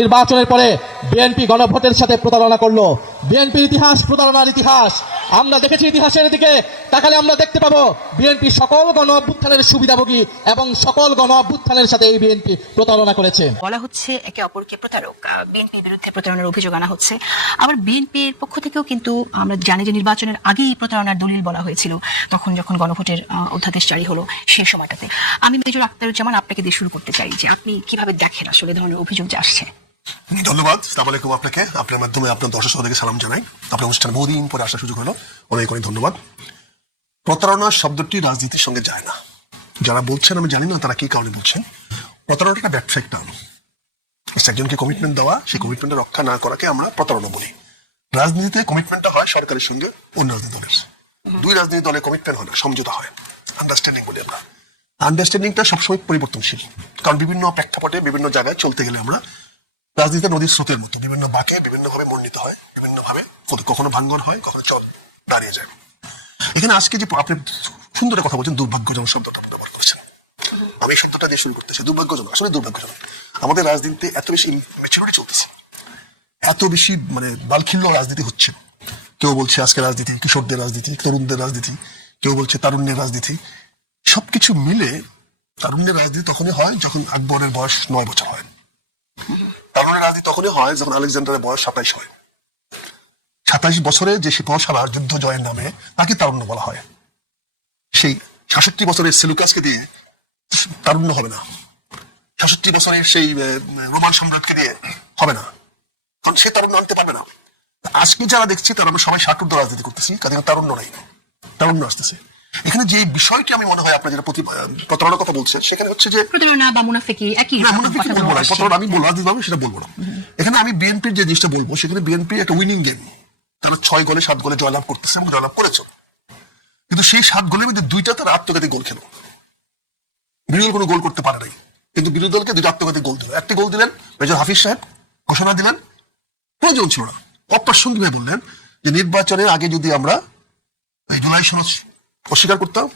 নির্বাচনের পরে বিএনপি গণভোটের সাথে প্রতারণা করলো। বিএনপির ইতিহাস প্রতারণার ইতিহাস। আমরা দেখেছি ইতিহাসের দিকে তাকালে আমরা দেখতে পাবো বিএনপি সকল গণ অভ্যুত্থানের সুবিধাভোগী এবং সকল গণ অভ্যুত্থানের সাথে এই বিএনপি প্রতারণা করেছে। বলা হচ্ছে একে অপরকে প্রতারক, বিএনপির বিরুদ্ধে প্রতারণার অভিযোগ আনা হচ্ছে। আবার বিএনপির পক্ষ থেকেও কিন্তু আমরা জানি যে নির্বাচনের আগেই প্রতারণার দলিল বলা হয়েছিল, তখন যখন গণভোটের অধ্যাদেশ জারি হলো সেই সময়টাতে। আমি মেজর আখতারুজ্জামান আপনাকে দিয়ে শুরু করতে চাই যে আপনি কিভাবে দেখেন আসলে ধরনের অভিযোগ যে আসছে। ধন্যবাদ। আসসালামু আলাইকুম আপনাকে, আপনার মাধ্যমে আপনার দর্শক সবাইকে সালাম জানাই। আপনার অনুষ্ঠান বহুদিন পরে আসার সুযোগ হলো, অনেক অনেক ধন্যবাদ। প্রতারণা শব্দটি রাজনীতির সঙ্গে যায় না। যারা বলছেন আমি জানি না তারা কি কারণে বলছেন। প্রতারণাটা একটা ব্যবসায়িক টার্ম। একজনকে কমিটমেন্ট দেওয়া, সেই কমিটমেন্টটা রক্ষা না করাকে আমরা প্রতারণা বলি। রাজনীতিতে কমিটমেন্টটা হয় সরকারের সঙ্গে অন্য রাজনীতি দলের। দুই রাজনীতি দলের কমিটমেন্ট হয় না, সমঝোতা হয়, আন্ডারস্ট্যান্ডিং বলি আমরা। আন্ডারস্ট্যান্ডিংটা সবসময় পরিবর্তনশীল, কারণ বিভিন্ন প্রেক্ষাপটে বিভিন্ন জায়গায় চলতে গেলে আমরা রাজনীতি নদীর স্রোতের মতো বিভিন্ন বাঁকে বিভিন্নভাবে মণ্ডিত হয়, বিভিন্নভাবে কখনো ভাঙ্গন হয়, কখনো চল দাঁড়িয়ে যায়। এখানে আজকে যে আপনি সুন্দর কথা বলছেন, দুর্ভাগ্যজনক শব্দটা ব্যবহার করেছেন। আমি এই শব্দটা দিয়ে শুরু করতেছি, দুর্ভাগ্যজনক। আসলে দুর্ভাগ্যজনক আমাদের রাজনীতিতে এত বেশি ম্যাচুরিটি চলতেছে, এত বেশি বালখিল্য রাজনীতি হচ্ছে। কেউ বলছে আজকে রাজনীতি কিশোরদের রাজনীতি, তরুণদের রাজনীতি, কেউ বলছে তারুণ্যের রাজনীতি। সবকিছু মিলে তারুণ্যের রাজনীতি তখনই হয় যখন আকবরের বয়স 9 বছর হয়। তারুণ্যের রাজনীতি তখনই হয় যখন আলেকজান্ডারের বয়স 27 হয়। 27 বছরে যে সিপাহসালার যুদ্ধ জয়ের নামে তাকে তারুণ্য বলা হয়। সেই 66 বছরের সেলুকাসকে দিয়ে তারুণ্য হবে না, 66 বছরের সেই রোমান সম্রাটকে দিয়ে হবে না, কারণ সে তারুণ্য আনতে পারবে না। আজকে যারা দেখছি তারা আমরা সবাই ষাটুর্ধ রাজনীতি করতেছি, কাজে তারুণ্য নাই, তারুণ্য আসতেছে। এখানে যে বিষয়টি আমি মনে হয় আপনার যেটা প্রতারণার কথা বলছেন, সেখানে হচ্ছে যে প্রতারণা বা মুনাফিকি একই। আমি রাজনীতি হবে সেটা বলবো না। এখানে আমি বিএনপির যে জিনিসটা বলবো, সেখানে বিএনপি একটা উইনিং গেম। তারা 6 গোলে 7 গোলে জয়লাভ করতেছে এবং জয়লাভ করেছে, কিন্তু সেই 7 গোলের মধ্যে 2টা তারা আত্মঘাতী গোল খেলো। বিরোধী কোনো গোল করতে পারে নাই, কিন্তু বিরোধী দলকে 2টা আত্মঘাতী গোল দিল। একটি গোল দিলেন মেজর হাফিজ সাহেব, ঘোষণা দিলেন, প্রয়োজন ছিল না, অপ্রাসঙ্গিক ভাবে বললেন যে নির্বাচনের আগে যদি আমরা এই জুলাই সনদ অস্বীকার করতাম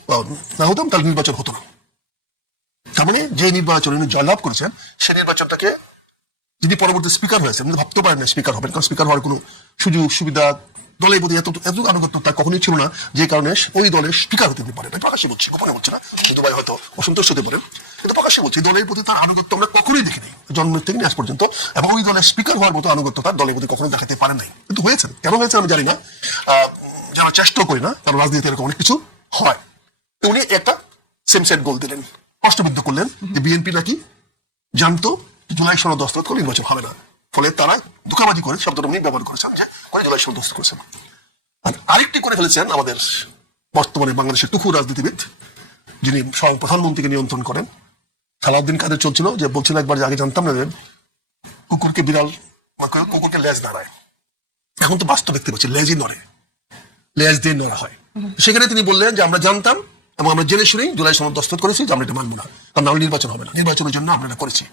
না হতাম তাহলে নির্বাচন হতো না। তার মানে যে নির্বাচনে জয়লাভ করেছেন সেই নির্বাচনটাকে যিনি পরবর্তী স্পিকার হয়েছেন ভাবতে পারেন না স্পিকার হবেন, কারণ স্পিকার হওয়ার কোনো সুযোগ সুবিধা দলের প্রতি এত আনুগত্য তার কখনোই ছিল না, যে কারণে ওই দলের স্পিকার হতে পারে না। প্রকাশ্যে বলছি, গোপনে বলছে না, দুবাই হয়তো অসন্তুষ্ট হতে পারেন, কিন্তু প্রকাশ্যে বলছি দলের প্রতি তার আনুগত্য আমরা কখনোই দেখিনি জন্মের থেকে আজ পর্যন্ত, এবং ওই দলের স্পিকার হওয়ার মতো আনুগত্য তার দলের প্রতি কখনোই দেখাতে পারে নাই। কিন্তু হয়েছেন, কেন হয়েছে আমি জানি না, যারা চেষ্টা করি না, কারণ রাজনীতি এরকম অনেক কিছু হয়। উনি একটা সেম সেট গোল দিলেন, প্রশ্নবিদ্ধ করলেন যে বিএনপি নাকি জানতো জুলাই সনদ দস্তখত করে নির্বাচন হবে না, ফলে তারা ধোঁকাবাজি করে শব্দটা উনি ব্যবহার করেছেন যে করে জুলাই সনদ দস্তখত করেছেন। আর আরেকটি করে ফেলেছেন আমাদের বর্তমানে বাংলাদেশের তুখু রাজনীতিবিদ, যিনি স্বয়ং প্রধানমন্ত্রীকে নিয়ন্ত্রণ করেন, সালাউদ্দিন কাদের চলছিল যে বলছিল একবার আগে জানতাম না যে কুকুরকে বিড়াল কুকুরকে লেজ নাড়ায়, এখন তো বাস্তব দেখতে পাচ্ছি লেজই নড়ে, লেজ দিয়ে নড়া হয়। সেখানে তিনি বললেন যে আমরা জানতাম এবং আমরা জেনে শুনেই জুলাই সনদ দস্তখত করেছি যে আমরা এটা মানবো না, কারণ আমরা নির্বাচন হবে না, নির্বাচনের জন্য আমরা এটা করেছি।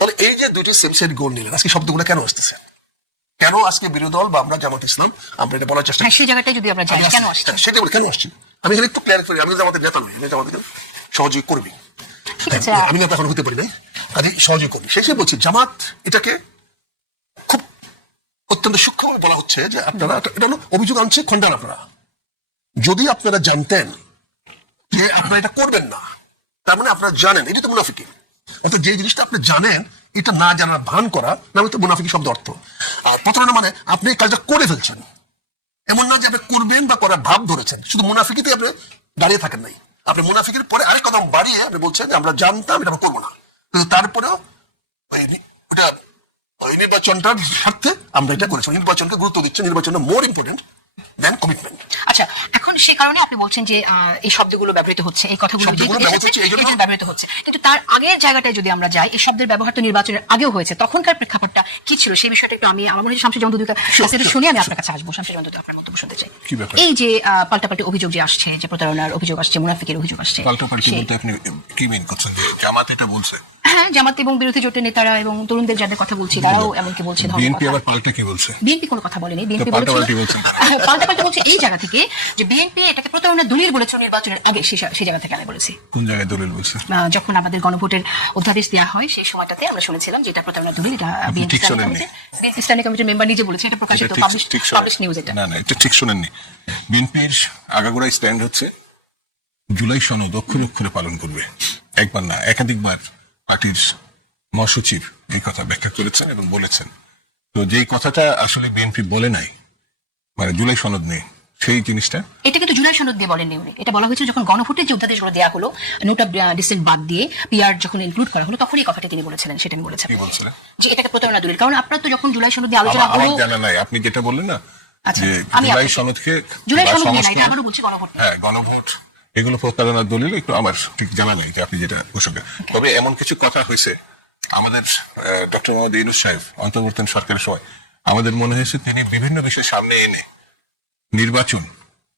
তাহলে এই যে দুইটি সেম সেট গোল নিলেন, আজকে শব্দগুলো কেন আসতেছে, কেন আজকে বিরোধী দল বা আমরা জামাত ইসলাম আমরা এটা বলার চেষ্টা সেই জায়গাটাই যদি আমরা জানি কেন আসছে, সেটা বলি কেন আসছি। আমি এখানে একটু ক্লিয়ার করি, আমি জামাতের নেতা নই, আমি জামাতের সহযোগী করবি, আমি নেতা এখন হতে পারি নাই, কাজে সহযোগী করবি। সেই বলছি জামাত এটাকে খুব অত্যন্ত সূক্ষ্মভাবে বলা হচ্ছে যে আপনারা এটা অভিযোগ আনছে খণ্ডান। আপনারা যদি আপনারা জানতেন যে আপনারা এটা করবেন না, তার মানে আপনারা জানেন, এটা তো মুনাফিকি। অর্থাৎ যে জিনিসটা আপনি জানেন এটা না জানার ভান করা নামে তো মুনাফিকি শব্দ অর্থ। আর প্রতারণা মানে আপনি এই কাজটা করে ফেলছেন, এমন না যে আপনি করবেন বা করার ভাব ধরেছেন। শুধু মুনাফিকিতে আপনি দাঁড়িয়ে থাকেন নাই, আপনি মুনাফিকের পরে আরেক কদম বাড়িয়ে আপনি বলছেন যে আমরা জানতাম এটা করবো না, কিন্তু তারপরেও ওটা ওই নির্বাচনটার স্বার্থে আমরা এটা করেছি, নির্বাচনকে গুরুত্ব দিচ্ছে, নির্বাচনটা মোর ইম্পর্টেন্ট দেন কমিটমেন্ট। আচ্ছা, এখন সে কারণে আপনি বলছেন যে এই শব্দগুলো ব্যবহৃত হচ্ছে, এই কথাগুলো ব্যবহৃত হচ্ছে, কিন্তু তার আগের জায়গাটায় যদি আমরা যাই, এই শব্দের ব্যবহার তো নির্বাচনের আগেও হয়েছে, তখনকার প্রেক্ষাপটটা কি ছিল সেই বিষয়টা একটু আমি আমার মনে হয় শামসুর জামান শুনে আমি আপনার কাছে আসবো। শামসুর জামান আপনার মন্তব্য শুনতে চাই। এই যে পাল্টাপাল্টি অভিযোগ যে আসছে, যে প্রতারণার অভিযোগ আসছে, মুনাফিকের অভিযোগ আসছে, পাল্টাপাল্টি বলতে আপনি কি মিন করছেন? যে জামাত এটা বলছে, হ্যাঁ, জামাত এবং বিরোধী জোটের নেতারা এবং তরুণদের যাদের কথা বলছি তারাও এমনকি বলছে বিএনপি আবার পাল্টা কি বলছে? বিএনপি কোনো কথা বলেনি। বিএনপি পাল্টাপাল্টি বলছে। পাল্টা বলছে এই জায়গা থেকে যে বিএনপি এটাকে প্রতারণা দলিল বলেছে নির্বাচনের আগে, সেই জায়গা থেকে আমি বলেছি। কোন জায়গায় দলিল বলছে? যখন আমাদের গণভোটের অধ্যাদেশ দেওয়া হয় সেই সময়টাতে আমরা শুনেছিলাম যে এটা প্রতারণা দলিল। এটা বিএনপি স্ট্যান্ডিং কমিটির মেম্বার নিজে বলেছে, এটা প্রকাশিত পাবলিশ নিউজ। এটা না, এটা ঠিক শুনেননি। বিএনপির আগাগোড়া স্ট্যান্ড হচ্ছে জুলাই সনদ অক্ষরে অক্ষরে পালন করবে। একবার না, একাধিকবার পার্টির মহাসচিব এই কথা ব্যাখ্যা করেছেন এবং বলেছেন। তো যেই কথাটা আসলে বিএনপি বলে নাই, মানে জুলাই সনদ নেই, সেই জিনিসটা এটা কিন্তু জুলাই সনদ দিয়ে বলেননি উনি। এটা বলা হয়েছে যখন গণভোটের যে অধ্যাদেশগুলো দেওয়া হলো, নোট অফ ডিসেন্ট বাদ দিয়ে পিআর যখন ইনক্লুড করা হলো, তখন এই কথাটা তিনি বলেছিলেন। সেটা বলেছেন কি বলছিলেন যে এটাকে প্রতারণা দলিল। কারণ আপনার তো যখন জুলাই সনদ দিয়ে আলোচনা হলো, আমার জানা নাই, আপনি যেটা বললেন না আচ্ছা, যে আমি জুলাই সনদকে জুলাই সনদ নিয়ে না, এটা আবারও বলছি গণভোট। হ্যাঁ, গণভোট এগুলো প্রতারণার দলিল, একটু আমার ঠিক জানা নেই যে আপনি যেটা ঘোষণা। তবে এমন কিছু কথা হয়েছে আমাদের ডক্টর মোহাম্মদ ইউনূস সাহেব অন্তর্বর্তীকালীন সরকারের সময় আমাদের মনে হয়েছে তিনি বিভিন্ন বিষয় সামনে এনে নির্বাচন,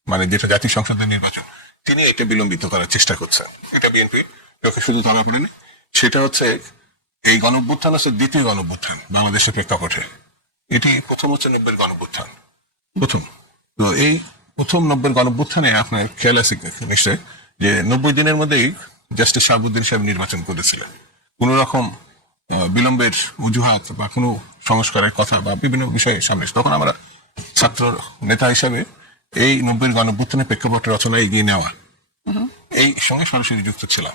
মানে যেটা জাতীয় সংসদের নির্বাচন, তিনি এটা বিলম্বিত করার চেষ্টা করছেন। এটা বিএনপি চোখে শুধু ধরা পড়েনি, সেটা হচ্ছে এই গণঅভ্যুত্থান হচ্ছে দ্বিতীয় গণঅভ্যুত্থান বাংলাদেশের প্রেক্ষাপটে। এটি প্রথম হচ্ছে 90-এর গণঅভ্যুত্থান, প্রথম। তো এই প্রথম 90-এর গণঅভ্যুত্থানে আপনার খেয়াল আছে নিশ্চয় যে 90 দিনের মধ্যেই জাস্টিস শাহাবুদ্দিন সাহেব নির্বাচন করেছিলেন। কোন রকম বিলম্বের অজুহাত বা কোনো সংস্কারের কথা বা বিভিন্ন বিষয়ে সামনে, তখন আমরা ছাত্র নেতা হিসাবে এই 90-এর গণঅভ্যুত্থানের প্রেক্ষাপট রচনা এগিয়ে নেওয়া এই সঙ্গে সরাসরি যুক্ত ছিলাম।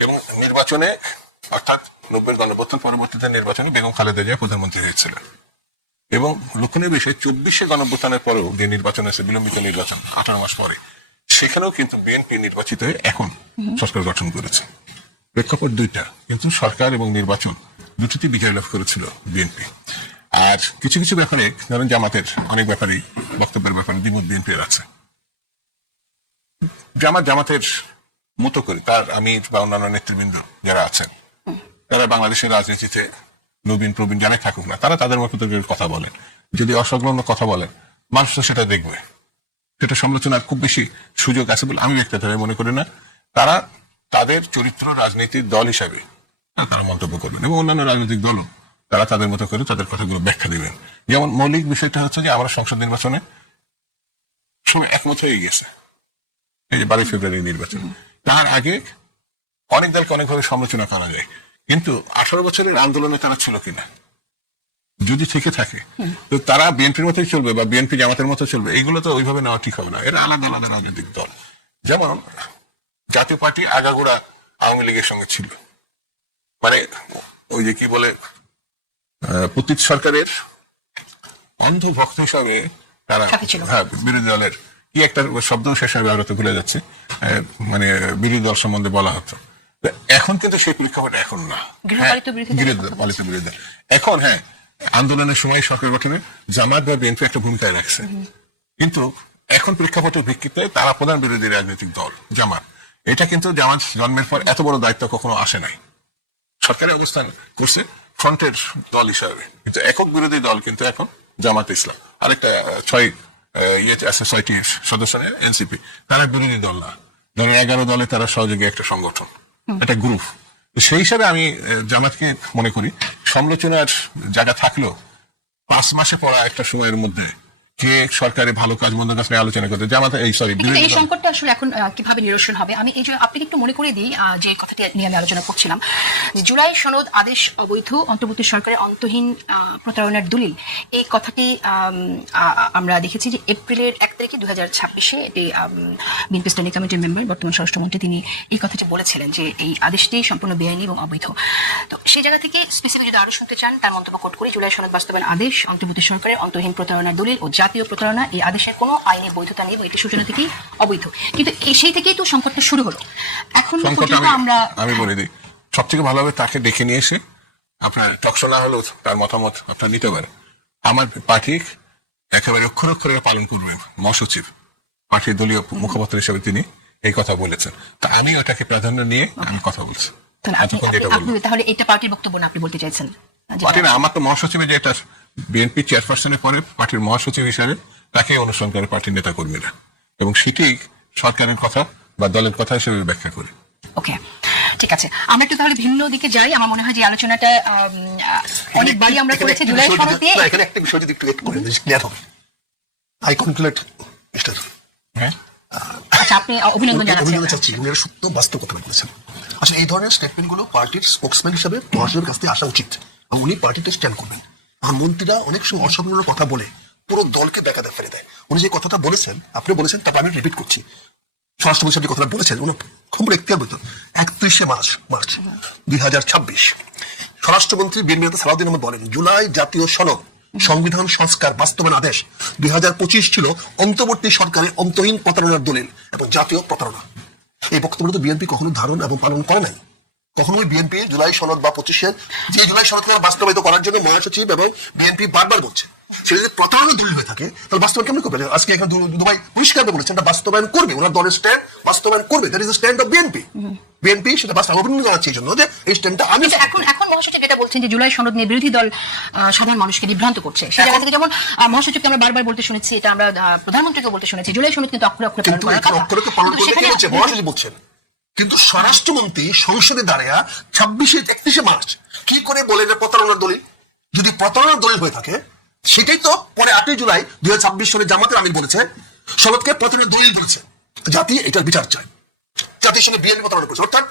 এবং নির্বাচনে অর্থাৎ 90-এর গণঅভ্যুত্থান পরবর্তীতে নির্বাচনে বেগম খালেদা জিয়া প্রধানমন্ত্রী হয়েছিলেন। এবং লক্ষণীয় বিষয়ে 24-এ গণঅভ্যুত্থানের পরেও যে নির্বাচন আছে, বিলম্বিত নির্বাচন 18 মাস পরে, সেখানেও কিন্তু বিএনপি নির্বাচিত হয়ে এখন সরকার গঠন করেছে। প্রেক্ষাপট দুইটা, কিন্তু সরকার এবং নির্বাচন দুটিতে বিজয় লাভ করেছিল বিএনপি। আর কিছু কিছু ব্যাপারে, ধরেন জামাতের অনেক ব্যাপারেই বক্তব্যের ব্যাপারে দ্বিমত বিএনপির আছে। জামাতের মতো করে তার আমির বা অন্যান্য নেতৃবৃন্দ যারা আছেন, তারা বাংলাদেশের রাজনীতিতে নবীন প্রবীণ জানে থাকুক না, তারা তাদের মতো কথা বলেন। যদি অসংলগ্ন কথা বলেন, মানুষ তো সেটা দেখবে। সেটা সমালোচনার খুব বেশি সুযোগ আছে বলে আমি ব্যক্তিগতভাবে মনে করি না। তারা তাদের চরিত্র রাজনীতির দল হিসাবে তারা মন্তব্য করবেন, এবং অন্যান্য রাজনৈতিক দলও তারা তাদের মতো করে তাদের কথাগুলো ব্যাখ্যা দিবেন। যেমন মৌলিক বিষয়টা হচ্ছে যে আমরা সংসদ নির্বাচনে সময় একমত হয়ে গেছে, এই যে 12 ফেব্রুয়ারি নির্বাচন। তার আগে অনেক দলকে অনেকভাবে সমালোচনা করা যায়, কিন্তু 18 বছরের আন্দোলনে তারা ছিল কিনা, যদি থেকে থাকে তো তারা বিএনপির মতোই চলবে বা বিএনপি জামাতের মতো চলবে, এইগুলো তো ওইভাবে নেওয়া ঠিক হবে না। এরা আলাদা আলাদা রাজনৈতিক দল। যেমন জাতীয় পার্টি আগাগোড়া আওয়ামী লীগের সঙ্গে ছিল, মানে ওই যে কি বলে পতিত সরকারের অন্ধ ভক্ত হিসাবে তারা, হ্যাঁ, বিরোধী দলের কি একটা শব্দ শেষ হবে আর তো ভুলে যাচ্ছে, মানে বিরোধী দল সম্বন্ধে বলা হতো। এখন কিন্তু সেই প্রেক্ষাপট এখন না, পালিত বিরোধী দল এখন। হ্যাঁ, আন্দোলনের সময় সরকার গঠনে জামাত বা বিএনপি একটা ভূমিকায় রাখছে, কিন্তু এখন প্রেক্ষাপটের ভিত্তিতে তারা প্রধান বিরোধী রাজনৈতিক দল জামাত। এটা কিন্তু জামাত জন্মের পর এত বড় দায়িত্ব কখনো আসে নাই। সরকারি অবস্থান করছে ফ্রন্টের দল হিসাবে, কিন্তু একক বিরোধী দল কিন্তু এখন জামাত ইসলাম। আরেকটা 6টি সদস্য নিয়ে এনসিপি, তারা বিরোধী দল না, ধরেন 11 দলে তারা সহযোগী একটা সংগঠন, একটা গ্রুপ। সেই হিসাবে আমি জামাতকে মনে করি সমালোচনার জায়গা থাকলেও 5 মাসে পড়া একটা সময়ের মধ্যে কে সরকারের ভালো কাজ মন্দ কাজ নিয়ে আলোচনা করতে জামাত এই এই সংকটটা আসলে এখন কিভাবে নিরসন হবে, আমি এই যে আপনাকে একটু মনে করে দিই যে কথাটি নিয়ে আমি আলোচনা করছিলাম যে জুলাই সনদ আদেশ অবৈধ, অন্তর্বর্তী সরকারের অন্তহীন প্রতারণার দলিল। এই কথাটি আমরা দেখেছি যে এপ্রিলের 1 তারিখে 2026-এ এটি বিএনপি স্ট্যান্ডিং কমিটির মেম্বার বর্তমান স্বরাষ্ট্রমন্ত্রী তিনি এই কথাটি বলেছিলেন যে এই আদেশটি সম্পূর্ণ বেআইনি এবং অবৈধ। তো সেই জায়গা থেকে স্পেসিফিক যদি আরো শুনতে চান তার মন্তব্য কোট করি, জুলাই সনদ বাস্তবায়ন আদেশ অন্তর্বর্তী সরকারের অন্তহীন প্রতারণার দলিল ও জাতীয় প্রতারণা, এই আদেশের কোনো আইনি বৈধতা নেই এবং এটি সূচনা থেকেই অবৈধ। কিন্তু সেই থেকেই তো সংকটটা শুরু হলো। এখন আমি বলে দিই, সবথেকে ভালো হবে তাকে ডেকে নিয়ে এসে আপনার টকশো না হলেও তার মতামত আপনার নিতে পারেন। আমার পার্টি একেবারে অক্ষর অক্ষরে পালন করবেন, মহাসচিব পার্টির দলীয় মুখপাত্র হিসেবে তিনি এই কথা বলেছেন। তা আমি ওটাকে প্রাধান্য নিয়ে আমি কথা বলছি। তাহলে এটা পার্টির বক্তব্য না, আপনি বলতে চাইছেন? পার্টি না, আমার তো মহাসচিবের যে এটা বিএনপি চেয়ারপারসনের পরে পার্টির মহাসচিব হিসাবে তাকে অনুসরণ করে পার্টির নেতা কর্মীরা, এবং সেটি সরকারের কথা বা দলের কথা হিসেবে ব্যাখ্যা করে। ওকে, ঠিক আছে, আমরা একটু তাহলে ভিন্ন দিকে যাই। আমার মনে হয় যে আলোচনাটা অনেকবারই আমরা করেছি জুলাই সনদ দিয়ে। এখানে একটা বিষয় যদি একটু এড করে ক্লিয়ার হবে। আই কনক্লুড মিস্টার, আচ্ছা, আপনি অভিনন্দন অভিনন্দন জানাচ্ছি। চাচ্ছি, উনি একটা সত্য বাস্তব কথা বলেছেন। আসলে এই ধরনের স্টেটমেন্ট গুলো পার্টির স্পোক্সম্যান হিসেবে মহাসচিবের কাছ থেকে আসা উচিত এবং উনি পার্টিতে স্ট্যান্ড করবেন। আর মন্ত্রীরা অনেক সময় অসাধারণ কথা বলে পুরো দলকে বেকায়দায় ফেলে দেয়। উনি যে কথাটা বলেছেন, আপনি বলেছেন, তারপর আমি রিপিট করছি। স্বরাষ্ট্রমন্ত্রী যে কথাটা বলেছেন উনি খুব এখতিয়ার বলতেন 31শে মার্চ 2026 স্বরাষ্ট্রমন্ত্রী বীর মেহতা সালাউদ্দিন আহমেদ বলেন, জুলাই জাতীয় সনদ সংবিধান সংস্কার বাস্তবায়ন আদেশ 2025 ছিল অন্তর্বর্তী সরকারের অন্তহীন প্রতারণার দলিল এবং জাতীয় প্রতারণা। এই বক্তব্য তো বিএনপি কখনো ধারণ এবং পালন করে নাই। কখনো বিএনপি জুলাই সনদ বা 25-এর যে জুলাই সনদকে বাস্তবায়িত করার জন্য মহাসচিব এবং বিএনপি বারবার বলছে, সেটা যদি প্রতারণা দলিল হয়ে থাকে তাহলে বাস্তবায়ন কেমন করবে? আজকে এখানে দুবাই পরিষ্কার বলেছেন এটা বাস্তবায়ন করবে, ওনার দলের স্ট্যান্ড বাস্তবায়ন করবে। That is the stand of BNP. BNP সেটা বাস্তবায়ন অভিনন্দন জানাচ্ছে এই জন্য যে এই স্ট্যান্ডটা আমি। এখন মহাসচিব যেটা বলছেন যে জুলাই সনদ নিয়ে বিরোধী দল সাধারণ মানুষকে বিভ্রান্ত করছে, সেই জায়গা থেকে যেমন মহাসচিবকে আমরা বারবার বলতে শুনেছি, এটা আমরা প্রধানমন্ত্রীকে বলতে শুনেছি, জুলাই সনদ কিন্তু অক্ষরে অক্ষরে পালন করার কথা। অক্ষরকে পালন করতে কি হচ্ছে মহাসচিব বলছেন, কিন্তু স্বরাষ্ট্রমন্ত্রী সংসদে দাঁড়ায়া 31শে মার্চ কি করে বলে যে প্রতারণার দলিল? যদি প্রতারণার দলিল হয়ে থাকে সেটাই তো পরে 8ই জুলাই 2026 সালে জামাতের আমির বলেছে, সনদকে প্রতারণার দলিল বলেছে, জাতি এটার বিচার চায়। জাতির সঙ্গে বিএনপি প্রতারণা করছে, অর্থাৎ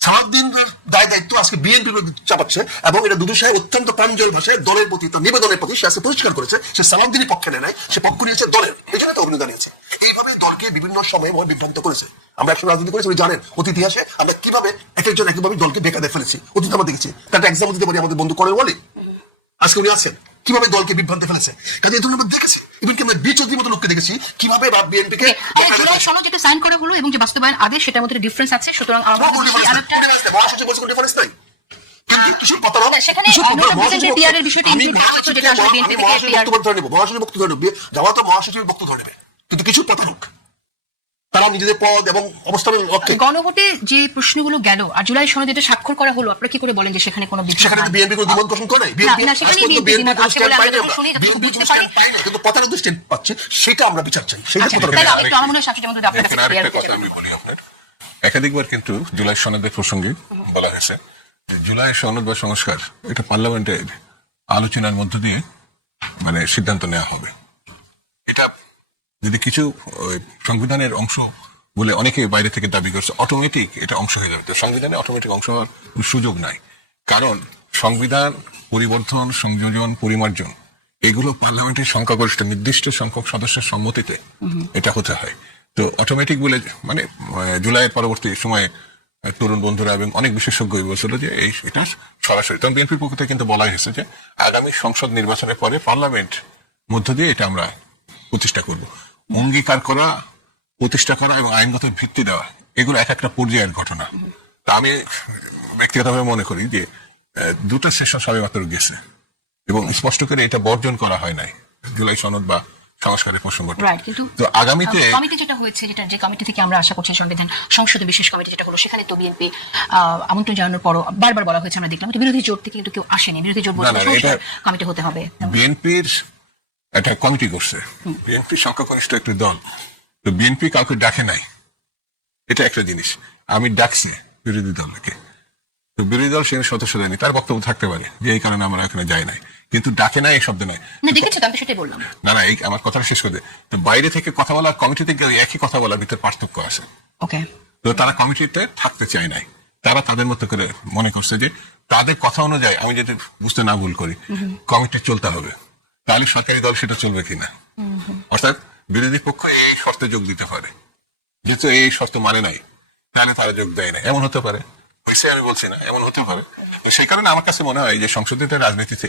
সালাউদ্দিনের দায় দায়িত্ব আজকে বিএনপি চাপাচ্ছে এবং এটা দুদু সাহেব অত্যন্ত প্রাঞ্জল ভাষায় দলের প্রতি তার নিবেদনের প্রতি সে আজকে পরিষ্কার করেছে সে সালাউদ্দিনের পক্ষে নেয় নাই, সে পক্ষ নিয়েছে দলের। এই জন্য তো অভিনন্দন জানিয়েছে। এইভাবে দলকে বিভিন্ন সময়ে বিভ্রান্ত করেছে। আমরা একসময় রাজনীতি করেছি, উনি জানেন অতীত ইতিহাসে আমরা কিভাবে এক একজন একভাবে দলকে বেকায়দায় ফেলেছি। অতীত আমরা দেখেছি, তার এক্সাম্পল দিতে পারি আমাদের বন্ধু করে বলি, আজকে উনি আছেন কিভাবে দলকে বিভ্রান্তে ফেলেছে। কাজে এই ধরনের আমরা দেখেছি, ইভেন কি আমরা বিচৌধুরীর মতো লোককে দেখেছি কিভাবে বিএনপিকে জুলাই সনদ যেটা সাইন করা হলো এবং যে বাস্তবায়ন আদেশ সেটার মধ্যে ডিফারেন্স আছে। সুতরাং মহাসচিব বলছে কোনো ডিফারেন্স নাই, কিন্তু কিছু প্রতারণা সেখানে পিআরের বিষয়টা যেটা আসলে বিএনপি থেকে বক্তব্য ধরে নেব, মহাসচিব বক্তব্য ধরে নেবে, জামাত মহাসচিবের বক্তব্য ধরে নেবে, কিন্তু কিছু প্রতারক তারা নিজেদের পদ এবং অবস্থানের লক্ষ্যে গণভোটে যে প্রশ্নগুলো গেল আর জুলাই সনদে যেটা স্বাক্ষর করা হলো, আপনারা কি করে বলেন যে সেখানে কোনো সেখানে বিএনপি কোনো দ্বিমত পোষণ করে নাই? কিন্তু প্রতারক স্ট্যান্ড পাচ্ছে, সেটা আমরা বিচার চাই। একাধিকবার কিন্তু জুলাই সনদের প্রসঙ্গে বলা হয়েছে জুলাই সনদ বা সংস্কার এটা পার্লামেন্টের আলোচনার মধ্য দিয়ে মানে সিদ্ধান্ত নেওয়া হবে। এটা যদি কিছু সংবিধানের অংশ বলে অনেকে বাইরে থেকে দাবি করছে, অটোমেটিক এটা অংশ হয়ে যাবে। তো সংবিধানে অটোমেটিক অংশ হওয়ার সুযোগ নাই, কারণ সংবিধান পরিবর্তন, সংযোজন, পরিমার্জন এগুলো পার্লামেন্টের সংখ্যাগরিষ্ঠ নির্দিষ্ট সংখ্যক সদস্যের সম্মতিতে এটা হতে হয়। তো অটোমেটিক বলে মানে জুলাইয়ের পরবর্তী সময়ে তরুণ বন্ধুরা এবং অনেক বিশেষজ্ঞ বলছিল যে এটা সরাসরি, তখন বিএনপির পক্ষ থেকে কিন্তু বলা হয়েছে যে আগামী সংসদ নির্বাচনের পরে পার্লামেন্ট মধ্য দিয়ে এটা আমরা প্রতিষ্ঠা করব। অঙ্গীকার করা, প্রতিষ্ঠা করা এবং আইনগত ভিত্তি দেওয়া এগুলো এক একটা পর্যায়ের ঘটনা। তা আমি ব্যক্তিগতভাবে মনে করি যে দুটো সেশন সবেমাত্র গেছে এবং স্পষ্ট করে এটা বর্জন করা হয় নাই জুলাই সনদ বা সংস্কারের প্রসঙ্গটা। তো আগামীতে কমিটি যেটা হয়েছে, যেটা যে কমিটি থেকে আমরা আশা করছি সংবিধান সংসদে বিশেষ কমিটি যেটা হলো, সেখানে তো বিএনপি আমন্ত্রণ জানানোর পরও বারবার বলা হয়েছে, আমরা দেখলাম বিরোধী জোট থেকে কিন্তু কেউ আসেনি। বিরোধী জোট বলছে কমিটি হতে হবে, বিএনপির একটা কমিটি করছে, বিএনপি সংখ্যাগরিষ্ঠ একটি দল, তো বিএনপি কাউকে ডাকে নাই, এটা একটা জিনিস। আমি ডাকছি বিরোধী দলকে, তো বিরোধী দল সেখানে সদস্য দেয়নি, তার বক্তব্য থাকতে পারে যে এই কারণে আমরা এখানে যাই নাই, কিন্তু ডাকে নাই এই শব্দ নয়। না না, এই আমার কথাটা শেষ করে, তো বাইরে থেকে কথা বলা কমিটিতে গিয়ে একই কথা বলার ভিতরে পার্থক্য আছে। তো তারা কমিটিতে থাকতে চায় নাই, তারা তাদের মতো করে মনে করছে যে তাদের কথা অনুযায়ী আমি যদি বুঝতে না ভুল করি কমিটি চলতে হবে, তাহলে সরকারি দল সেটা চলবে কিনা। অর্থাৎ বিরোধী পক্ষ এই শর্তে যোগ দিতে পারে, যেহেতু এই শর্ত মানে নাই তাহলে তারা যোগ দেয় না, এমন হতে পারে। আমি বলছি না, এমন হতে পারে। তো সেই কারণে আমার কাছে মনে হয় যে সংসদের রাজনীতিতে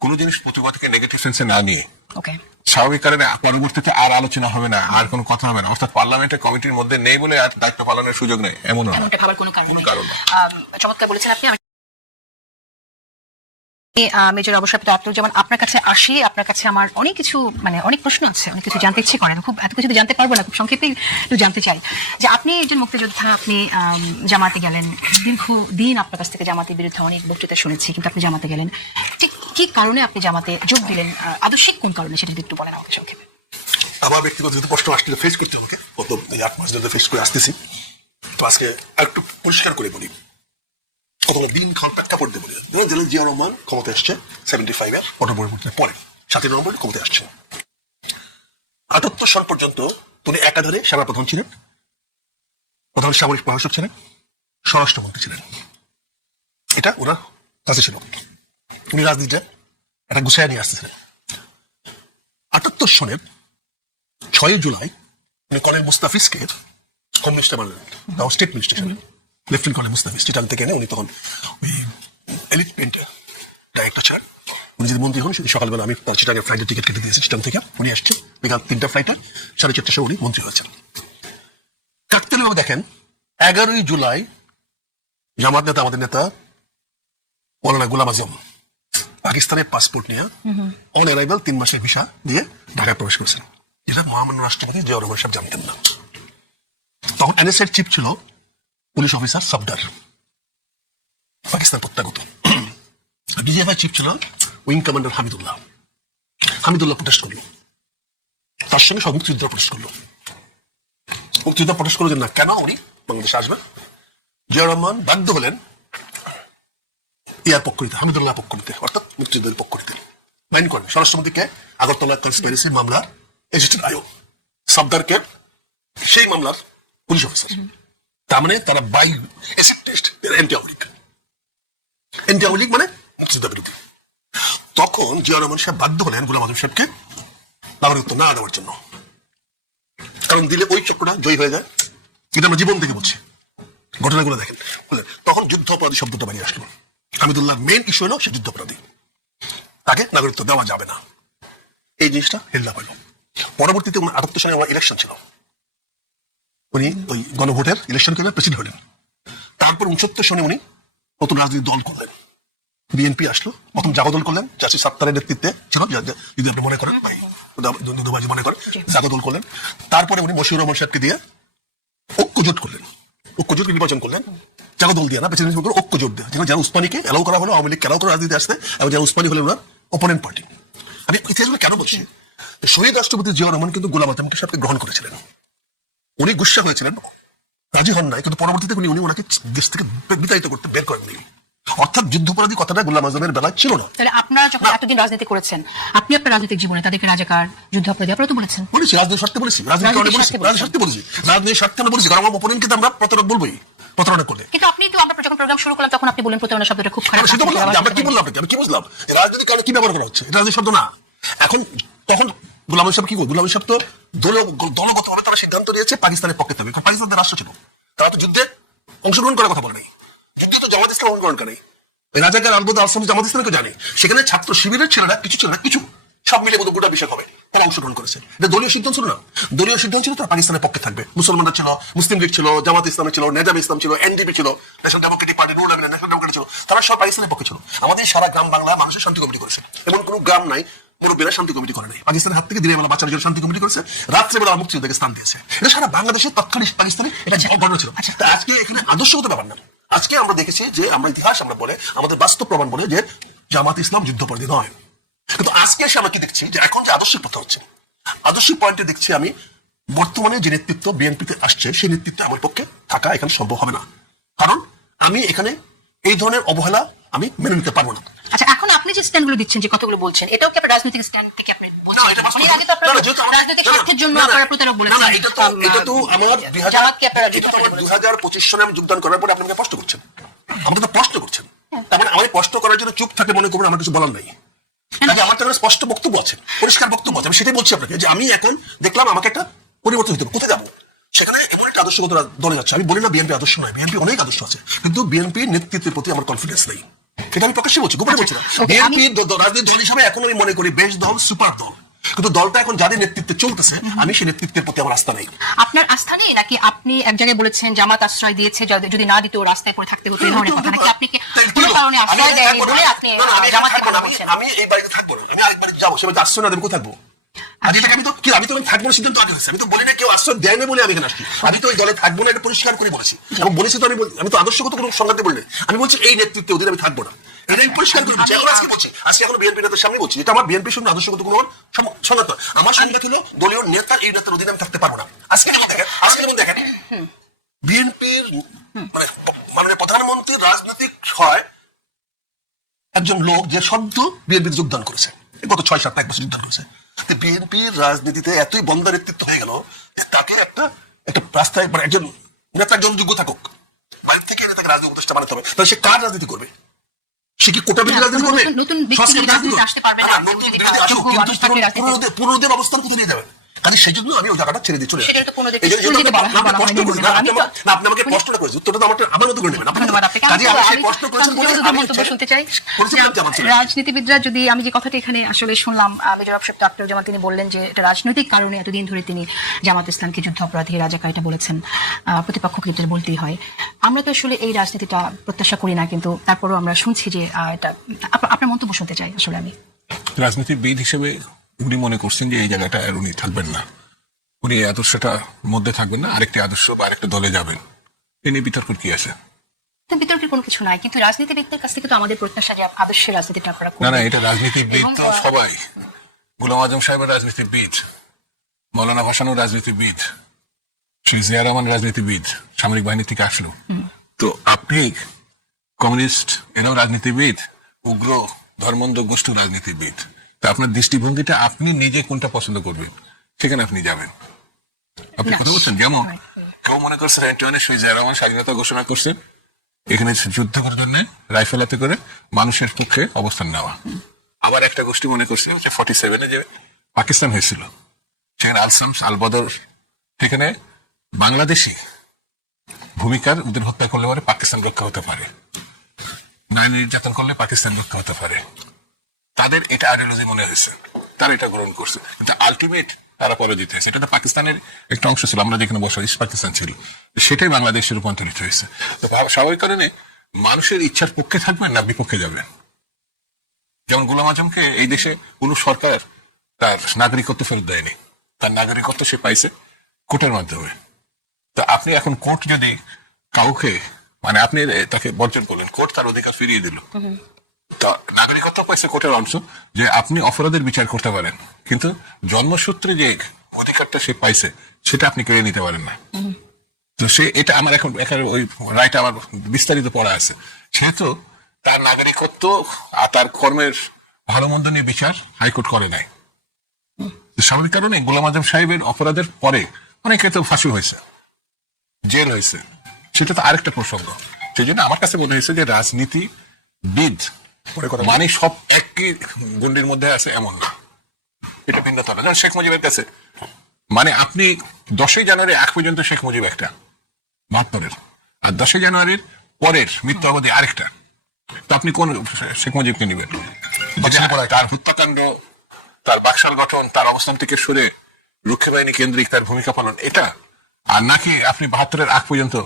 কোনো জিনিস প্রতিবাদকে নেগেটিভ সেন্সে না নিয়ে স্বাভাবিক কারণে পরবর্তীতে আর আলোচনা হবে না, আর কোনো কথা হবে না, অর্থাৎ পার্লামেন্টের কমিটির মধ্যে নেই বলে আর দায়িত্ব পালনের সুযোগ নেই, এমন কোনো কারণ না। চমৎকার বলেছেন আপনি। মেজর অবসরপ্রাপ্ত আখতারুজ্জামান, আপনার কাছে আসি, আপনার কাছে আমার অনেক কিছু মানে অনেক প্রশ্ন আছে, অনেক কিছু জানতে ইচ্ছে করে, খুব এত কিছু জানতে পারবো না, খুব সংক্ষেপে একটু জানতে চাই যে আপনি একজন মুক্তিযোদ্ধা, আপনি জামাতে গেলেন, দীর্ঘদিন আপনার কাছ থেকে জামাতের বিরুদ্ধে অনেক বক্তৃতা শুনেছি, কিন্তু আপনি জামাতে গেলেন, ঠিক কি কারণে আপনি জামাতে যোগ দিলেন, আদর্শিক কোন কারণে সেটা যদি একটু বলেন আমাকে সংক্ষেপে। আমার ব্যক্তিগত যেহেতু প্রশ্ন আসলে ফেস করতে আমাকে গত 8 মাস ধরে ফেস করে আসতেছি, তো আজকে একটু পরিষ্কার করে বলি, কতগুলো দিন খান প্রেক্ষাপট দিয়ে বলি। জেনারেল জিয়া রহমান ক্ষমতা এসছে 75-এর পট পরিবর্তনের পরে, 7 নভেম্বর ক্ষমতা আসছে। 78 সাল পর্যন্ত তিনি একাধারে সেনাপ্রধান ছিলেন, প্রধান সামরিক প্রশাসক ছিলেন, স্বরাষ্ট্রমন্ত্রী ছিলেন। এটা ওনার কাছে ছিল। উনি রাজনীতিটা একটা গুছাইয়া নিয়ে আসতেছিলেন। 78 সনের 6 জুলাই উনি কর্নেল মুস্তাফিজকে হোম মিনিস্টার বানালেন, স্টেট মিনিস্টার ছিলেন। লেফটেন্যান্ট কর্নেল মুস্তাফিজ চিটাং থেকে এনে উনি তখন ওই এলিট পেন্ট ডাইরেক্টর ছিলেন। উনি যদি মন্ত্রী হন, সকালবেলা আমি চিটাঙের ফ্লাইটের টিকিট কেটে দিয়েছি চিটাং থেকে। উনি আসছে বিকাল 3টা ফ্লাইটে 4:30 উনি মন্ত্রী হয়েছেন। কাকতালীয়ভাবে দেখেন 11 জুলাই জামাত নেতা, আমাদের নেতা মৌলানা গোলাম আজম পাকিস্তানের পাসপোর্ট নিয়ে অন অ্যারাইভাল 3 মাসের ভিসা দিয়ে ঢাকায় প্রবেশ করেছেন, যেটা মহামান্য রাষ্ট্রপতি জিয়াউর রহমান সাহেব জানতেন না। তখন এনএসএর চিফ ছিল পুলিশ অফিসার সফদার, পাকিস্তান প্রত্যাগত। ডিজিএফআই চিফ ছিল wing commander Hamidullah. Hamidullah protest করল, তার সঙ্গে সব মুক্তিযোদ্ধা প্রোটেস্ট করলো। মুক্তিযোদ্ধা প্রোটেস্ট করলো যে না, কেন উনি বাংলাদেশে আসবেন। জিয়াউর রহমান বাধ্য হলেন ইয়ার পক্ষ নিতে, হামিদুল্লাহ পক্ষ নিতে, অর্থাৎ মুক্তিযুদ্ধের পক্ষ নিতে। মাইন্ড করেন, স্বরাষ্ট্রমন্ত্রীকে আগরতলা কনস্পিরেসি মামলার এজিস্ট্যান্ট আয়ো, সফদারকে সেই মামলার পুলিশ অফিসার। তার মানে তারা by acid test anti Awami League মানে মুক্তিযুদ্ধ বিরোধী। তখন জিয়াউর রহমান সাহেব বাধ্য হলেন গোলাম আজম সাহেবকে নাগরিকত্ব না দেওয়ার জন্য, কারণ দিলে ওই চক্রটা জয়ী হয়ে যায়। এটা আমরা জীবন থেকে বলছি, ঘটনাগুলো দেখেন। তখন যুদ্ধ অপরাধী শব্দটা বানিয়ে আসলো। হামিদুল্লাহ মেন ইস্যু হলো সে যুদ্ধ অপরাধী, তাকে নাগরিকত্ব দেওয়া যাবে না। এই জিনিসটা হেল্লা পাইল। পরবর্তীতে 78 সালে আমার ইলেকশন ছিল, উনি ওই গণভোটের ইলেকশন করে প্রেসিডেন্ট হলেন। তারপর 69 সনে উনি নতুন রাজনৈতিক দল করলেন, বিএনপি আসলো। প্রথম জাগদল করলেন, জাসি সাত্তারের নেতৃত্বে ছিল, যদি আপনি মনে করেন, দুবাজি মনে করেন, জাগদল করলেন। তারপরে উনি মশিউর রহমান সাহেবকে দিয়ে ঐক্যজোট করলেন, ঐক্যজোট নির্বাচন করলেন। জাগদল দিয়ে না, প্রেসিডেন্ট ঐক্যজোট দিয়ে, যারা উসমানীকে এলাও করা হলো, আওয়ামী লীগ এলাও করে রাজনীতি আসতে, এবং যারা উসমানী হলেন ওনার অপোনেন্ট পার্টি। আমি ইতিহাসগুলো কেন বলছি, শহীদ রাষ্ট্রপতি জিয়াউর রহমান কিন্তু গোলাম আজমকে সাথে গ্রহণ করেছিলেন। উনি গুসা হয়েছিলেন, রাজি হন নাই, কিন্তু পরবর্তীতে উনি ওনাকে দেশ থেকে বিতাড়িত করতে বের করেননি। অর্থাৎ যুদ্ধাপরাধী কথাটা গোলাম আজমের বেলায় ছিল না। তাহলে আপনারা যখন এতদিন রাজনীতি করেছেন, আপনি আপনার রাজনৈতিক জীবনে তাদেরকে রাজাকার, যুদ্ধাপরাধী আপনারা তো বলেছেন। বলেছি, রাজনৈতিক স্বার্থে বলেছি, রাজনীতির স্বার্থে বলেছি, রাজনৈতিক স্বার্থে আমরা বলেছি, কারণ আমার অপোনেন্টকে তো আমরা প্রতারক বলবোই, প্রতারণা করলে। কিন্তু আপনি তো, আমরা যখন প্রোগ্রাম শুরু করলাম তখন আপনি বলেন প্রতারণা শব্দটা খুব খারাপ। সেটা বললাম, আমরা কি বললাম আপনাকে, আমি কি বুঝলাম রাজনৈতিক কারণে কি ব্যবহার করা হচ্ছে, এটা রাজনৈতিক শব্দ না। এখন তখন গোলাম সাহেব কি করবে, গোলাম সাহেব তো দলগতভাবে তারা সিদ্ধান্ত নিয়েছে পাকিস্তানের পক্ষে থাকবে, কারণ পাকিস্তানের রাষ্ট্র ছিল, তারা তো যুদ্ধে অংশগ্রহণ করার কথা বলে নাই। যুদ্ধে তো জামাত ইসলাম অংশগ্রহণ করে নাই, রাজাকার আলবদ আসলাম জামাত ইসলামকে জানে। সেখানে ছাত্র শিবিরের ছেলেরা কিছু সব মিলে গোটা বিষয় হবে, তারা অংশগ্রহণ করেছে। এটা দলীয় সিদ্ধান্ত ছিল না, দলীয় সিদ্ধান্ত ছিল তারা পাকিস্তানের পক্ষে থাকবে। মুসলমানরা ছিল, মুসলিম লীগ ছিল, জামাত ইসলাম ছিল, নেজাম ইসলাম ছিল, এনডিপি ছিল, national Democratic party, Nurul Amin national Democrat ছিল, তারা সব পাকিস্তানের পক্ষে ছিল। আমাদের সারা গ্রাম বাংলা মানুষের শান্তি কমিটি করেছে, এমন কোনো গ্রাম নাই মুরব্বীরা শান্তি কমিটি করে নাই। পাকিস্তানের হাত থেকে দিনের বেলা বাচ্চার জন্য শান্তি কমিটি করেছে, রাত্রেবেলা মুক্তিযোদ্ধাকে স্থান দিয়েছে। এটা সারা বাংলাদেশের তৎকালীন পাকিস্তানে এটা ঘটনা ছিল। আজকে এখানে আদর্শগত ব্যাপার না, আজকে আমরা দেখেছি যে আমরা ইতিহাস আমরা বলে, আমাদের বাস্তব প্রমাণ বলে যে জামাত ইসলাম যুদ্ধাপরাধী নয়। কিন্তু আজকে এসে আমরা কি দেখছি, যে এখন যে আদর্শিক পথ হচ্ছে, আদর্শিক পয়েন্টে দেখছি আমি বর্তমানে যে নেতৃত্ব বিএনপিতে আসছে, সেই নেতৃত্বে আমার পক্ষে থাকা এখানে সম্ভব হবে না, কারণ আমি এখানে এই ধরনের অবহেলা আমি মেনে নিতে পারবো না। আচ্ছা, এখন আপনি যে স্ট্যান্ডগুলো দিচ্ছেন, যে কথাগুলো বলছেন, এটাও কি আপনার রাজনৈতিক স্ট্যান্ড থেকে আপনি বলছেন? এর আগে তো আপনারা রাজনৈতিক স্বার্থের জন্য আপনারা প্রতারক বলেছেন। না, এটা তো আমার 2025 সনে আমি যোগদান করার পরে আপনি আমাকে প্রশ্ন করছেন, আমাকে তো প্রশ্ন করছেন। তার মানে আমার প্রশ্ন করার জন্য চুপ থাকে মনে করবেন আমার কিছু বলার নাই। আমার তো স্পষ্ট বক্তব্য আছে, পরিষ্কার বক্তব্য আছে। আমি সেটাই বলছি আপনাকে, যে আমি এখন দেখলাম আমাকে একটা পরিবর্তন হতে হবে, কোথায় যাবো? সেখানে এমন একটা আদর্শগত দলে যাচ্ছে। আমি বলি না বিএনপি আদর্শ নয়, বিএনপি অনেক আদর্শ আছে, কিন্তু বিএনপির নেতৃত্বের প্রতি আমার কনফিডেন্স নেই। এটা আমি প্রকাশ্যে বলছি, গোপনে বলছি না। বিএনপি রাজনৈতিক দল হিসাবে এখন আমি মনে করি বেশ দল, সুপার দল, কিন্তু দলটা এখন যাদের নেতৃত্বে চলতেছে, আমি সেই নেতৃত্বের প্রতি আমার আস্থা নেই। আপনার আস্থা নেই নাকি? আপনি এক জায়গায় বলেছেন জামাত আশ্রয় দিয়েছে, যদি না দিত রাস্তায় পড়ে থাকতে হতো, এই ধরনের কথা নাকি? আপনি কি কোনো কারণে আশ্রয় দেয়নি বলে আপনি জামাতকে ভালো বলছেন? আমি এই বাড়িতে থাকবো না, আমি আরেক বাড়িতে যাবো, সে বাড়িতে আশ্রয় না দেবো, কোথায় থাকবো? আমি তো থাকবো না, সিদ্ধান্ত আগে হয়েছে। আমি তো বলি না কেউ আশ্রয় দেয় না বলে আমি এখানে আসছি। আমি তো ওই দলে থাকবো না, এটা পরিষ্কার করে বলেছি, এবং বলেছি তো আমি তো আদর্শগত কোনো সংঘাতে বলি না। আমি বলছি এই নেতৃত্বে ওদের আমি থাকবো না, এটা আমি পরিষ্কার করে বলছি। আজকে বলছি, আজকে এখন বিএনপি নেতার সামনে বলছি, এটা আমার বিএনপির সঙ্গে আদর্শগত কোনো সংঘাত নয়। আমার সংঘাত হলো দলীয় নেতা, এই নেতার অধীনে আমি থাকতে পারবো না। আজকে যেমন দেখেন বিএনপির মানে মাননীয় প্রধানমন্ত্রীর রাজনৈতিক হয় একজন লোক যে সদ্য বিএনপিতে যোগদান করেছে, গত 6-7 বছর যোগদান করেছে। বিএনপির রাজনীতিতে এতই বন্ধ নেতৃত্ব হয়ে গেল যে তাকে একটা রাস্তায় মানে একজন নেতা একজন যোগ্য থাকুক, বাইরে থেকে এনে তাকে রাজনৈতিক উপদেষ্টা বানাতে হবে। তাহলে সে কার রাজনীতি করবে? সে কি কোটা বিরোধী রাজনীতি করবে? নতুন ব্যক্তি রাজনীতিতে আসতে পারবে না, নতুন বিরোধী আসুক, কিন্তু পুরোদের অবস্থান কোথায় নিয়ে যাবেন? কাজে সেই জন্য আমি ওই জায়গাটা ছেড়ে দিয়ে চলে সেটা তো কোনো এই জন্য প্রশ্ন করি না, আপনি আমাকে প্রশ্নটা করেছেন, উত্তরটা তো আমার মতো করে নেবেন। কাজে আমি সেই প্রশ্ন করেছেন বলে আমি শুনতে চাই করেছিলাম। রাজনীতিবিদরা যদি, আমি যে কথাটি এখানে আসলে শুনলাম মেজর অফ ডক্টর জামাল, তিনি বললেন যে এটা রাজনৈতিক কারণে এতদিন ধরে তিনি জামাত ইসলামকে যুদ্ধ অপরাধী রাজাকার এটা বলেছেন, প্রতিপক্ষকে এটা বলতেই হয়। আমরা তো আসলে এই রাজনীতিটা প্রত্যাশা করি না, কিন্তু তারপরেও আমরা শুনছি যে এটা, আপনার মন্তব্য শুনতে চাই আসলে আমি। রাজনীতিবিদ হিসেবে উনি মনে করছেন যে এই জায়গাটা আর উনি থাকবেন না, উনি এই আদর্শটার মধ্যে থাকবেন না, আরেকটি আদর্শ বা আরেকটা দলে যাবেন। এ নিয়ে বিতর্ক কি আছে? বিতর্কের কোনো কিছু নাই, কিন্তু রাজনীতিবিদদের কাছ থেকে তো আমাদের প্রত্যাশা যে আদর্শের রাজনীতিটা আপনারা না করবেন। না, এটা রাজনীতিবিদ তো সবাই। গোলাম আজম সাহেবের রাজনীতিবিদ, মৌলানা ভাসানুর রাজনীতিবিদ, শ্রী জিয়া রহমান রাজনীতিবিদ, সামরিক বাহিনী থেকে আসলো। তো আপনি কমিউনিস্ট, এরাও রাজনীতিবিদ, উগ্র ধর্মান্ধ গোষ্ঠী রাজনীতিবিদ। তা আপনার দৃষ্টিভঙ্গিটা আপনি নিজে কোনটা পছন্দ করবেন সেখানে আপনি যাবেন। আপনি কথা বলছেন, যেমন কেউ মনে করছে 71-এ শ্রী জিয়া রহমান স্বাধীনতা ঘোষণা করছেন এখানে যুদ্ধ করার জন্য রাইফেল হাতে করে মানুষের পক্ষে অবস্থান নেওয়া। আবার একটা গোষ্ঠী মনে করছে যে 47-এ যে পাকিস্তান হয়েছিল সেখানে আলসামস আলবদর সেখানে বাংলাদেশি ভূমিকার ওদের হত্যা করলে পরে পাকিস্তান রক্ষা হতে পারে, নারী নির্যাতন করলে পাকিস্তান রক্ষা হতে পারে। তাদের এটা আইডিওলজি মনে হয়েছে, তারা এটা গ্রহণ করছে, কিন্তু আলটিমেট তারা পরাজিত হয়েছে। এটা তো পাকিস্তানের একটা অংশ ছিল, আমরা যেখানে বসা ইস্ট পাকিস্তান ছিল, সেটাই বাংলাদেশে রূপান্তরিত হয়েছে। তো স্বাভাবিক কারণে মানুষের ইচ্ছার পক্ষে থাকবেন না বিপক্ষে যাবেন। যেমন গোলাম আজমকে এই দেশে কোন সরকার তার নাগরিকত্ব ফেরত দেয়নি, তার নাগরিকত্ব সে পাইছে কোর্টের মাধ্যমে। তো আপনি এখন কোর্ট যদি কাউকে মানে আপনি তাকে বর্জন করলেন, কোর্ট তার অধিকার ফিরিয়ে দিল, নাগরিকত্ব পাইছে কোর্টের অংশ যে আপনি অপরাধের বিচার করতে পারেন, কিন্তু জন্মসূত্রে যে অধিকারটা সে পাইছে সেটা আপনি কেড়ে নিতে পারেন না। তো সে এটা আমার এখন ওই রায়টা আমার বিস্তারিত পড়া আছে, সেহেতু তার নাগরিকত্ব আর তার কর্মের ভালো মন্দ নিয়ে বিচার হাইকোর্ট করে নাই। স্বাভাবিক কারণে গোলাম আজম সাহেবের অপরাধের পরে অনেকে তো ফাঁসি হয়েছে, জেল হয়েছে, সেটা তো আরেকটা প্রসঙ্গ। সেই জন্য আমার কাছে মনে হয়েছে যে রাজনীতিবিদ মানে সব একই গণ্ডির মধ্যে আছে এমন না, এটা ভিন্নতা না। যেমন শেখ মুজিবের কাছে মানে আপনি 10ই জানুয়ারি আগ পর্যন্ত শেখ মুজিব একটা 72-এর, আর 10ই জানুয়ারির পরের মৃত্যু অবধি আরেকটা। তো আপনি কোন শেখ মুজিবকে নেবেন? তার হত্যাকাণ্ড, তার বাকশাল গঠন, তার অবস্থান থেকে সরে রক্ষী বাহিনী কেন্দ্রিক তার ভূমিকা পালন, এটা, আর নাকি আপনি 72-এর আগ পর্যন্ত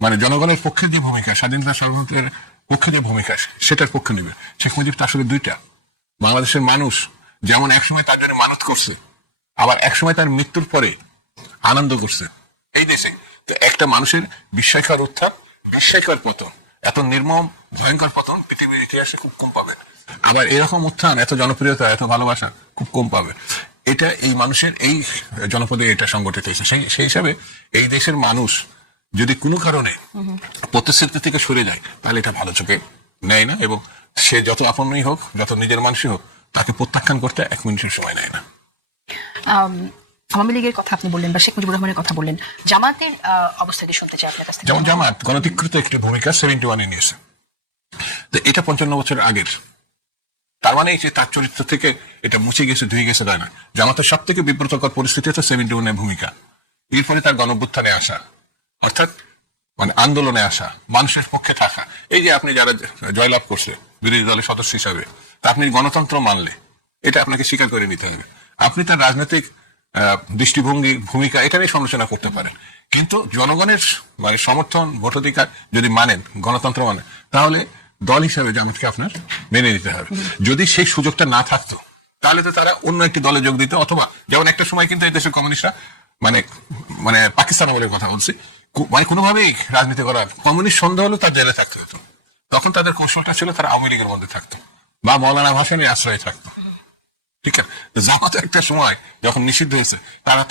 মানে জনগণের পক্ষে যে ভূমিকা, স্বাধীনতা সার্বভৌমত্বের পক্ষে যে ভূমিকা, সেটার পক্ষে নেবে। শেখ মুজিব তো আসলে দুইটা। বাংলাদেশের মানুষ যেমন একসময় তার জন্য মানত করছে, আবার একসময় তার মৃত্যুর পরে আনন্দ করছে এই দেশে। তো একটা মানুষের বিস্ময়কর উত্থান, বিস্ময়কর পতন, এত নির্মম ভয়ঙ্কর পতন পৃথিবীর ইতিহাসে খুব কম পাবে। আবার এরকম উত্থান, এত জনপ্রিয়তা, এত ভালোবাসা খুব কম পাবে। এটা এই মানুষের এই জনপদে এটা সংগঠিত হয়েছে। সেই হিসাবে এই দেশের মানুষ যদি কোনো কারণে প্রতিশ্রুতি থেকে সরে যায় তাহলে এটা ভালো চোখে নেয় না, এবং সে যত আপনই হোক, যত নিজের মানুষই হোক, তাকে প্রত্যাখ্যান করতে 1 মিনিটের সময় নেয় না। আওয়ামী লীগের কথা আপনি বললেন বা শেখ মুজিবুর রহমানের কথা বললেন, জামাতের অবস্থাটি শুনতে চাই আপনার কাছ থেকে। যেমন জামাত গণধিকৃত একটি ভূমিকা 71-এ নিয়েছে, তো এটা 55 বছর আগের। তার মানে এই যে তার চরিত্র থেকে এটা মুছে গেছে, ধুয়ে গেছে, তাই না। জামাতের সব থেকে বিব্রতকর পরিস্থিতি হচ্ছে 71-এর ভূমিকা। এরপরে তার গণঅভ্যুত্থানে আসা, অর্থাৎ মানে আন্দোলনে আসা, মানুষের পক্ষে থাকা। এই যে আপনি যারা জয়লাভ করছে বিরোধী দলের সদস্য হিসাবে, তা আপনি গণতন্ত্র মানলে এটা আপনাকে স্বীকার করে নিতে হবে। আপনি তার রাজনৈতিক দৃষ্টিভঙ্গি, ভূমিকা এটা নিয়ে সমালোচনা করতে পারেন, কিন্তু জনগণের মানে সমর্থন, ভোটাধিকার যদি মানেন, গণতন্ত্র মানেন, তাহলে দল হিসাবে জামাতকে আপনার মেনে নিতে হবে। যদি সেই সুযোগটা না থাকতো তাহলে তো তারা অন্য একটি দলে যোগ দিত, অথবা যেমন একটা সময় কিন্তু এই দেশের কমিউনিস্টরা মানে মানে পাকিস্তান আমলের কথা বলছি, মানে কোনোভাবেই রাজনীতি করার কমিউনিস্ট সন্দেহ হলেও তার জেলে থাকতে হতো। তখন তাদের কৌশলটা ছিল তারা আওয়ামী লীগের মধ্যে থাকতো বা মৌলানা ভাসানীর আশ্রয়ে থাকতো। ঠিক আছে, জামাত একটা সময় যখন নিষিদ্ধ হয়েছে তারা